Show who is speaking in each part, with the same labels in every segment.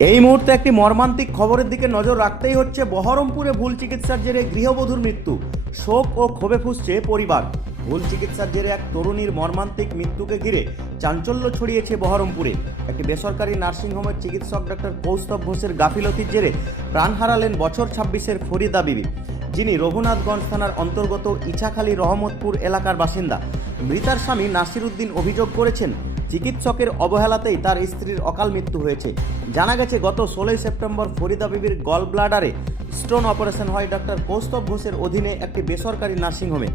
Speaker 1: এই মুহূর্তে একটি মর্মান্তিক খবরের দিকে নজর রাখতেই হচ্ছে বহরমপুরে ভুল চিকিৎসার জেরে গৃহবধূর মৃত্যু। শোক ও ক্ষোভে ফুসছে পরিবার। ভুল চিকিৎসার জেরে এক তরুণীর মর্মান্তিক মৃত্যুকে ঘিরে চাঞ্চল্য ছড়িয়েছে বহরমপুরে। একটি বেসরকারি নার্সিংহোমের চিকিৎসক ডক্টর কৌস্তব ঘোষের গাফিলতির জেরে প্রাণ হারালেন বছর ছাব্বিশের ফরিদা বিবি, যিনি রঘুনাথগঞ্জ থানার অন্তর্গত ইছাখালী রহমতপুর এলাকার বাসিন্দা। মৃতার স্বামী নাসির উদ্দিন অভিযোগ করেছেন চিকিৎসকের অবহেলাতেই তার স্ত্রীর অকাল মৃত্যু হয়েছে। জানা গেছে, গত ষোলোই সেপ্টেম্বর ফরিদা বিবির গল ব্লাডারে স্টোন অপারেশন হয় ডক্টর কৌস্তব ঘোষের অধীনে একটি বেসরকারি নার্সিংহোমে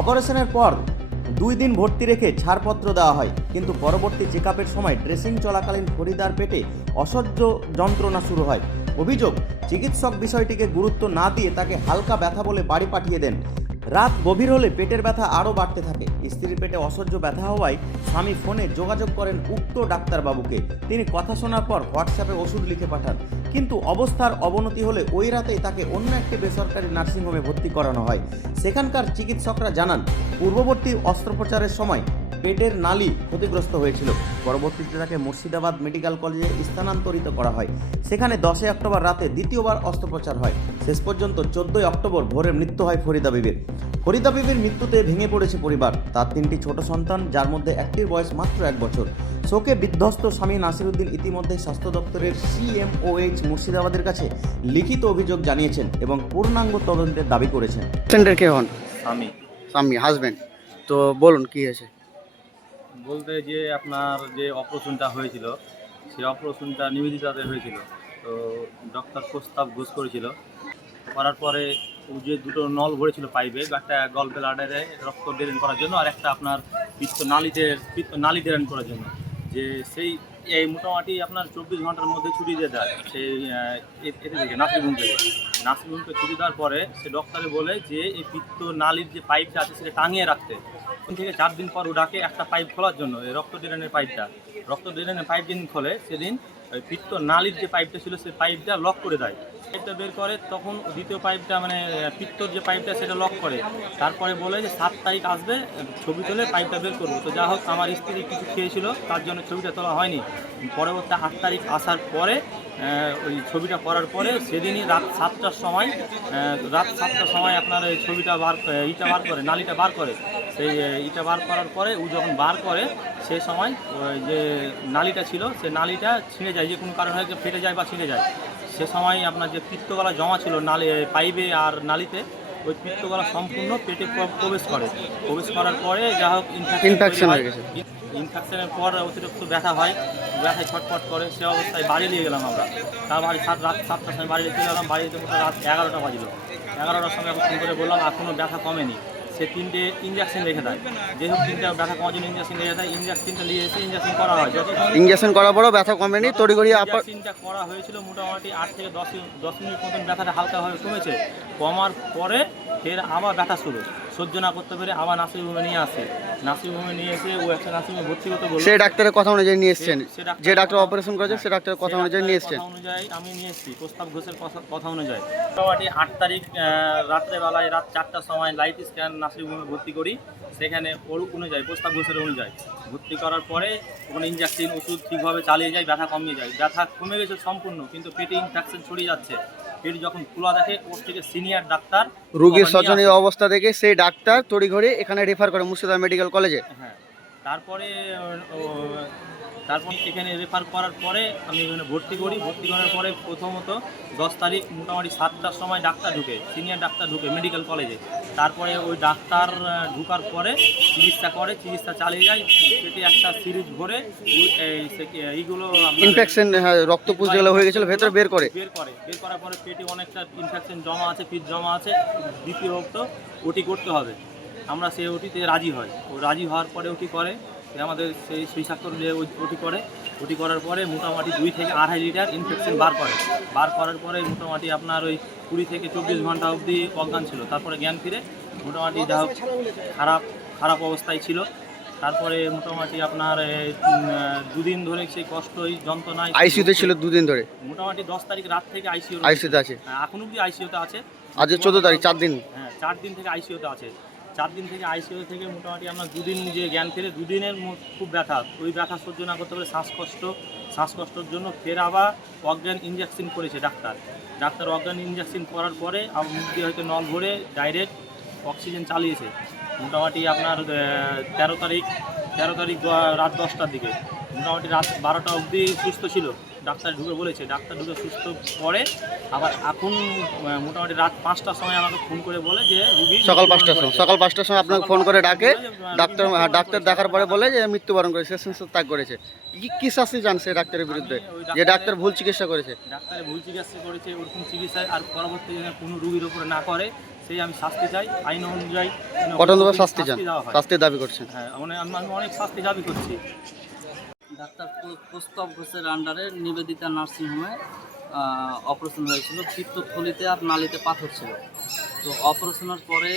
Speaker 1: অপারেশনের পর দুই দিন ভর্তি রেখে ছাড়পত্র দেওয়া হয়, কিন্তু পরবর্তী চেক সময় ড্রেসিং চলাকালীন ফরিদার পেটে অসহ্য যন্ত্রণা শুরু হয়। অভিযোগ, চিকিৎসক বিষয়টিকে গুরুত্ব না দিয়ে তাকে হালকা ব্যথা বলে বাড়ি পাঠিয়ে দেন। রাত গভীর হলে পেটের ব্যথা আরও বাড়তে থাকে। স্ত্রীর পেটে অসহ্য ব্যথা হওয়ায় স্বামী ফোনে যোগাযোগ করেন উক্ত ডাক্তারবাবুকে। তিনি কথা শোনার পর হোয়াটসঅ্যাপে ওষুধ লিখে পাঠান। কিন্তু অবস্থার অবনতি হলে ওই রাতেই তাকে অন্য একটি বেসরকারি নার্সিংহোমে ভর্তি করানো হয়। সেখানকার চিকিৎসকরা জানান, পূর্ববর্তী অস্ত্রোপচারের সময় পেটের নালি ক্ষতিগ্রস্ত হয়েছিল। পরবর্তীতে তাকে মুর্শিদাবাদ মেডিকেল কলেজে স্থানান্তরিত করা হয়। সেখানে দশই অক্টোবর রাতে দ্বিতীয়বার অস্ত্রোপচার হয়। শেষ পর্যন্ত চোদ্দই অক্টোবর ভোরে মৃত্যু হয় ফরিদা বিবির। ফরিদা বিবির মৃত্যুতে ভেঙে পড়েছে পরিবার। তার তিনটি ছোট সন্তান যার মধ্যে একটির বয়স মাত্র এক বছর। শোকে বিধ্বস্ত স্বামী নাসিরুদ্দিন ইতিমধ্যে স্বাস্থ্য দপ্তরের সিএমওএইচ মুর্শিদাবাদের কাছে লিখিত অভিযোগ জানিয়েছেন এবং পূর্ণাঙ্গ তদন্তের দাবি করেছেন।
Speaker 2: কে হন?
Speaker 3: স্বামী।
Speaker 2: স্বামী হাজবেন্ড তো বলুন কি হয়েছে?
Speaker 3: বলতে যে আপনার যে অপারেশনটা হয়েছিল, সেই অপারেশনটা নিবেদিতাতে হয়েছিল। তো ডক্টর প্রস্তাব ঘোষ করেছিল। করার পরে যে দুটো নল ভরেছিল পাইপে, একটা গল ব্লাডারে রক্ত ড্রেন করার জন্য আর একটা আপনার পিত্ত নালিতে পিত্ত নালি ড্রেন করার জন্য। যে সেই, এই মোটামুটি আপনার চব্বিশ ঘণ্টার মধ্যে ছুটি দিয়ে দেয়। সেই এতে থেকে নার্সিংহোম থেকে নার্সিংহোমকে ছুটি দেওয়ার পরে সে ডক্টরে বলে যে, এই পিত্ত নালির যে পাইপটা আছে, সেটা টাঙিয়ে রাখতে। তিন থেকে চার দিন পর ও ডাকে একটা পাইপ খোলার জন্য, এই রক্ত ড্রেনের পাইপটা রক্ত ড্রেনের পাইপ যেদিন খোলে, সেদিন ওই পিত্ত নালির যে পাইপটা ছিল, সেই পাইপটা লক করে দেয়। পাইপটা বের করে, তখন দ্বিতীয় পাইপটা মানে পিত্তর যে পাইপটা সেটা লক করে। তারপরে বলে যে সাত তারিখ আসবে, ছবি তুলে পাইপটা বের করব। তো যা হোক, আমার স্ত্রী কিছু খেয়েছিল, তার জন্য ছবিটা তোলা হয়নি। পরবর্তী আট তারিখ আসার পরে ওই ছবিটা করার পরে, সেদিনই রাত সাতটার সময় রাত সাতটার সময় আপনার ওই ছবিটা বার ইটা বার করে, নালিটা বার করে। সেই ইটা বার করার পরে ও যখন বার করে সেই সময় ওই যে নালিটা ছিল সে নালিটা ছিঁড়ে যায় যে কোনো কারণে হয়তো ফেটে যায় বা ছিঁড়ে যায়। সে সময় আপনার যে পিত্তগলা জমা ছিল নালি পাইপে আর নালিতে ওই পিত্তগলা সম্পূর্ণ পেটে প্রবেশ করে। প্রবেশ করার পরে যা হোক
Speaker 2: হয়ে গেছে।
Speaker 3: ইনফেকশনের পর অতিরিক্ত ব্যথা হয়। ব্যথায় ছটফট করে সে অবস্থায় বাড়ি নিয়ে গেলাম আমরা। তার বাড়ি সাত রাত সাতটার সময় বাড়ি চলে গেলাম বাড়িতে রাত এগারোটা বাজলো। এগারোটার সময় এখন ফোন করে বললাম এখনও ব্যথা কমেনি। সে তিনটে ইঞ্জেকশন রেখে দেয়। যেহেতু তিনটা ব্যথা কমার জন্য ইঞ্জেকশন রেখে দেয় ইঞ্জেকশনটা নিয়ে এসে ইঞ্জেকশন করা হয়।
Speaker 2: ইঞ্জেকশন করার পরও ব্যথা কমেনি তড়িঘড়ি আপার
Speaker 3: ইঞ্জেকশনটা করা হয়েছিল মোটামুটি আট থেকে দশ দশ মিনিট মতন ব্যথাটা হালকাভাবে কমেছে। কমার পরে ফের আবার ব্যথা শুরু। সহ্য না করতে পেরে আবার নার্সিংহোমে নিয়ে আসে। নার্সিংহোমে নিয়ে এসে ও একটা নার্সিংহোমে ভর্তি করতে বলল।
Speaker 2: সেই ডাক্তারের কথা অনুযায়ী নিয়ে এসছেন।
Speaker 3: সে
Speaker 2: যে ডাক্তার অপারেশন করেছে সে ডাক্তারের কথা অনুযায়ী নিয়ে এসছেন।
Speaker 3: অনুযায়ী আমি নিয়ে এসেছি। প্রস্তাব ঘোষের কথা- অনুযায়ী। মোটামুটি আট তারিখ রাত্রেবেলায় রাত চারটার সময় লাইট স্ক্যান নার্সিংহোমে ভর্তি করি। সেখানে ওর অনুযায়ী প্রস্তাব ঘোষের অনুযায়ী। ভর্তি করার পরে ওখানে ইঞ্জেকশন ওষুধ ঠিকভাবে চালিয়ে যায় ব্যথা কমিয়ে যায়। ব্যথা কমে গেছে সম্পূর্ণ কিন্তু পেটে ইনফেকশন ছড়িয়ে যাচ্ছে। পেট যখন খোলা দেখে ওর থেকে সিনিয়র ডাক্তার
Speaker 2: রোগীর শোচনীয় অবস্থা দেখে সেই ডাক্তার তড়িঘড়ি এখানে রেফার করে মুর্শিদাবাদ মেডিকেল কলেজে
Speaker 3: হ্যাঁ তারপরে তারপর এখানে রেফার করার পরে আমি এখানে ভর্তি করি। ভর্তি করার পরে প্রথমত দশ তারিখ মোটামুটি সাতটার সময় ডাক্তার ঢুকে সিনিয়র ডাক্তার ঢুকে মেডিকেল কলেজে তারপরে ওই ডাক্তার ঢুকার পরে চিকিৎসা করে চিকিৎসা চালিয়ে যায় পেটে একটা সিরিজ ভরে এইগুলো
Speaker 2: ইনফেকশন রক্তপুষ যেগুলো হয়ে গেছিল ভেতরে বের করে।
Speaker 3: বের করে বের করার পরে পেটে অনেকটা ইনফেকশন জমা আছে পিঠ জমা আছে দ্বিতীয়ত ওটি করতে হবে। আমরা সেই ওটিতে রাজি হই ও রাজি হওয়ার পরে ওটি করে। সে আমাদের সেই সুই স্বাক্ষর নিয়ে ওই- ওটি করে। ওটি করার পরে মোটামুটি দুই থেকে আড়াই লিটার ইনফেকশন বার করে। বার করার পরে মোটামুটি আপনার ওই কুড়ি থেকে চব্বিশ ঘণ্টা অবধি অজ্ঞান ছিল। তারপরে জ্ঞান ফিরে মোটামুটি যা খারাপ খারাপ অবস্থায় ছিল। তারপরে মোটামুটি আপনার দুদিন ধরে সেই কষ্টই যন্ত্রণায়
Speaker 2: আইসিইউতে ছিল দুদিন ধরে?
Speaker 3: মোটামুটি দশ তারিখ রাত থেকে আইসিইউ
Speaker 2: আইসিইউতে আছে।
Speaker 3: এখন অব্দি আইসিইউতে আছে?
Speaker 2: আজ চোদ্দ তারিখ চার দিন।
Speaker 3: হ্যাঁ চার দিন থেকে আইসিইউতে আছে। চার দিন থেকে আইসিইউ থেকে মোটামুটি আমরা দুদিন যে জ্ঞান ফেরে দুদিনের খুব ব্যথা। ওই ব্যথা সহ্য না করতে পারে শ্বাসকষ্ট, শ্বাসকষ্টর জন্য ফের আবার অজ্ঞান ইঞ্জেকশন করেছে ডাক্তার। ডাক্তার অজ্ঞান ইঞ্জেকশন করার পরে আমার মুখ দিয়ে হয়তো নল ভরে ডাইরেক্ট অক্সিজেন চালিয়েছে। মোটামুটি আপনার তেরো তারিখ তেরো তারিখ রাত দশটার দিকে। মোটামুটি রাত বারোটা অবধি সুস্থ ছিল। ডাক্তার ঢুকে বলেছে ডাক্তার ঢুকে সুস্থ পরে আবার এখন মোটামুটি রাত পাঁচটার সময় আমাকে ফোন করে বলে যে রুগী
Speaker 2: সকাল পাঁচটার সময় সকাল পাঁচটার সময় আপনাকে ফোন করে ডাকে ডাক্তার হ্যাঁ, ডাক্তার দেখার পরে বলে যে মৃত্যুবরণ করেছে ত্যাগ করেছে। কি কি শাস্তি চান সেই ডাক্তারের বিরুদ্ধে? যে ডাক্তার ভুল চিকিৎসা করেছে।
Speaker 3: ডাক্তারে ভুল চিকিৎসা করেছে ওরকম চিকিৎসায় আর পরবর্তী যেন কোনো রুগীর ওপরে না করে সেই আমি শাস্তি চাই। আইন অনুযায়ী যেন
Speaker 2: কঠোরভাবে শাস্তি চান। শাস্তির দাবি করছেন।
Speaker 3: হ্যাঁ মানে আমি আমি অনেক শাস্তি দাবি করছি।
Speaker 4: ডাক্তার কৌস্তব ঘোষের আন্ডারে নিবেদিতা নার্সিংহোমে অপারেশন হয়েছিল। পিত্তথলিতে আর নালিতে পাথর ছিল। তো অপারেশনের পরে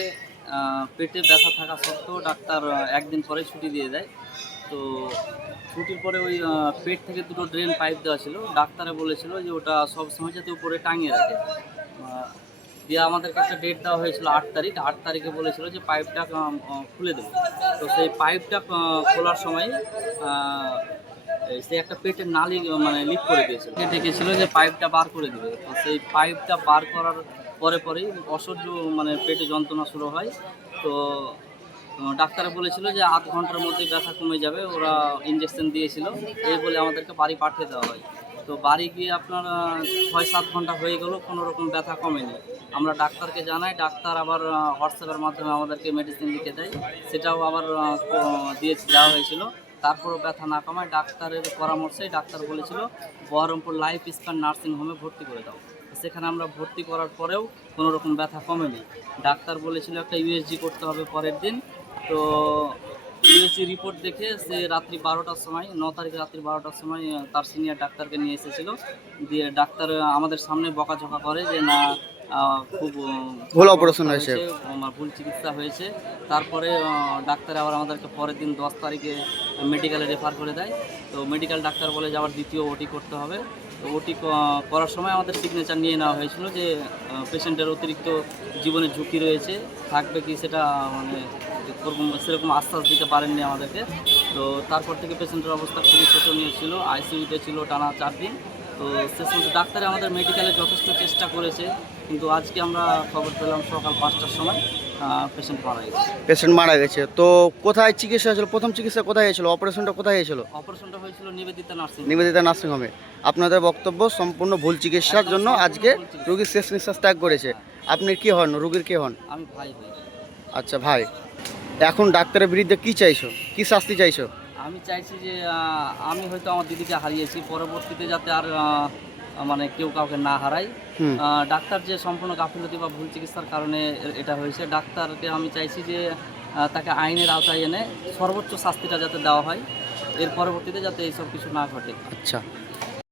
Speaker 4: পেটে ব্যথা থাকা সত্ত্বেও ডাক্তার একদিন পরে ছুটি দিয়ে দেয়। তো ছুটির পরে ওই পেট থেকে দুটো ড্রেন পাইপ দেওয়া ছিল। ডাক্তারে বলেছিল যে ওটা সব সময় যাতে উপরে টাঙিয়ে রাখে। দিয়ে আমাদেরকে একটা ডেট দেওয়া হয়েছিল আট তারিখ। আট তারিখে বলেছিল যে পাইপটা খুলে দেবো। তো সেই পাইপটা খোলার সময় সে একটা পেটের নালি মানে লিক করে দিয়েছিল। সে ডেকেছিল যে পাইপটা বার করে দেবে। তো সেই পাইপটা বার করার পরে পরেই অসহ্য মানে পেটে যন্ত্রণা শুরু হয়। তো ডাক্তার ডাক্তারে বলেছিল যে আধ ঘণ্টার মধ্যে ব্যথা কমে যাবে। ওরা ইঞ্জেকশন দিয়েছিল। এই বলে আমাদেরকে বাড়ি পাঠিয়ে দেওয়া হয়। তো বাড়ি গিয়ে আপনার ছয় সাত ঘণ্টা হয়ে গেল, কোনো রকম ব্যথা কমেনি। আমরা ডাক্তারকে জানাই, ডাক্তার আবার হোয়াটসঅ্যাপের মাধ্যমে আমাদেরকে মেডিসিন লিখে দেয়। সেটাও আবার দিয়েছে, দেওয়া হয়েছিল। তারপরও ব্যথা না কমায়, ডাক্তারের পরামর্শে ডাক্তার বলেছিল, বহরমপুর লাইফ স্প্যান নার্সিং হোমে ভর্তি করে দাও। সেখানে আমরা ভর্তি করার পরেও কোনো রকম ব্যথা কমেনি। ডাক্তার বলেছিল একটা ইউএসজি করতে হবে পরের দিন। তো ইউএসজি রিপোর্ট দেখে সে রাত্রি বারোটার সময় ন তারিখ রাত্রি বারোটার সময় তার সিনিয়র ডাক্তারকে নিয়ে এসেছিল। দিয়ে ডাক্তার আমাদের সামনে বকাঝকা করে যে না খুব
Speaker 2: ভুল অপারেশন হয়েছে।
Speaker 4: আমার ভুল চিকিৎসা হয়েছে। তারপরে ডাক্তার আবার আমাদেরকে পরের দিন দশ তারিখে মেডিকেলে রেফার করে দেয়। তো মেডিকেল ডাক্তার বলে যে আবার দ্বিতীয় ওটি করতে হবে। তো ওটি করার সময় আমাদের সিগনেচার নিয়ে নেওয়া হয়েছিল যে পেশেন্টের অতিরিক্ত জীবনের ঝুঁকি রয়েছে। থাকবে কি সেটা মানে ওরকম সেরকম আশ্বাস দিতে পারেননি আমাদেরকে। তো তারপর থেকে পেশেন্টের অবস্থা খুবই শোচনীয় ছিল আইসিইউতে ছিল টানা চার দিন। তো শেষ পর্যন্ত ডাক্তারে আমাদের মেডিকেলে যথেষ্ট চেষ্টা করেছে কিন্তু আজকে আমরা খবর পেলাম সকাল পাঁচটার সময় পেশেন্ট মারা গেছে।
Speaker 2: পেশেন্ট মারা গেছে। তো কোথায় চিকিৎসা হয়েছিল? প্রথম চিকিৎসা কোথায় হয়েছিল? অপারেশনটা কোথায় হয়েছিল?
Speaker 4: অপারেশনটা হয়েছিল নিবেদিতা নার্সিং
Speaker 2: নিবেদিতা নার্সিংহোমে। আপনাদের বক্তব্য সম্পূর্ণ ভুল চিকিৎসার জন্য আজকে রোগীর শেষ নিঃশ্বাস ত্যাগ করেছে। আপনি কি হন? রোগীর কে হন?
Speaker 4: আমি ভাই হই।
Speaker 2: আচ্ছা ভাই এখন ডাক্তারের বিরুদ্ধে কি চাইছো? কি শাস্তি চাইছো?
Speaker 4: আমি চাইছি যে আমি হয়তো আমার দিদিকে হারিয়েছি পরবর্তীতে যাতে আর মানে কেউ কাউকে না আহ, ডাক্তার যে সম্পূর্ণ গাফিলতি বা ভুল চিকিৎসার কারণে এটা হয়েছে ডাক্তারকে আমি চাইছি যে তাকে আইনের আওতায় এনে সর্বোচ্চ শাস্তিটা যাতে দেওয়া হয় এর পরবর্তীতে যাতে এইসব কিছু না ঘটে।
Speaker 2: আচ্ছা।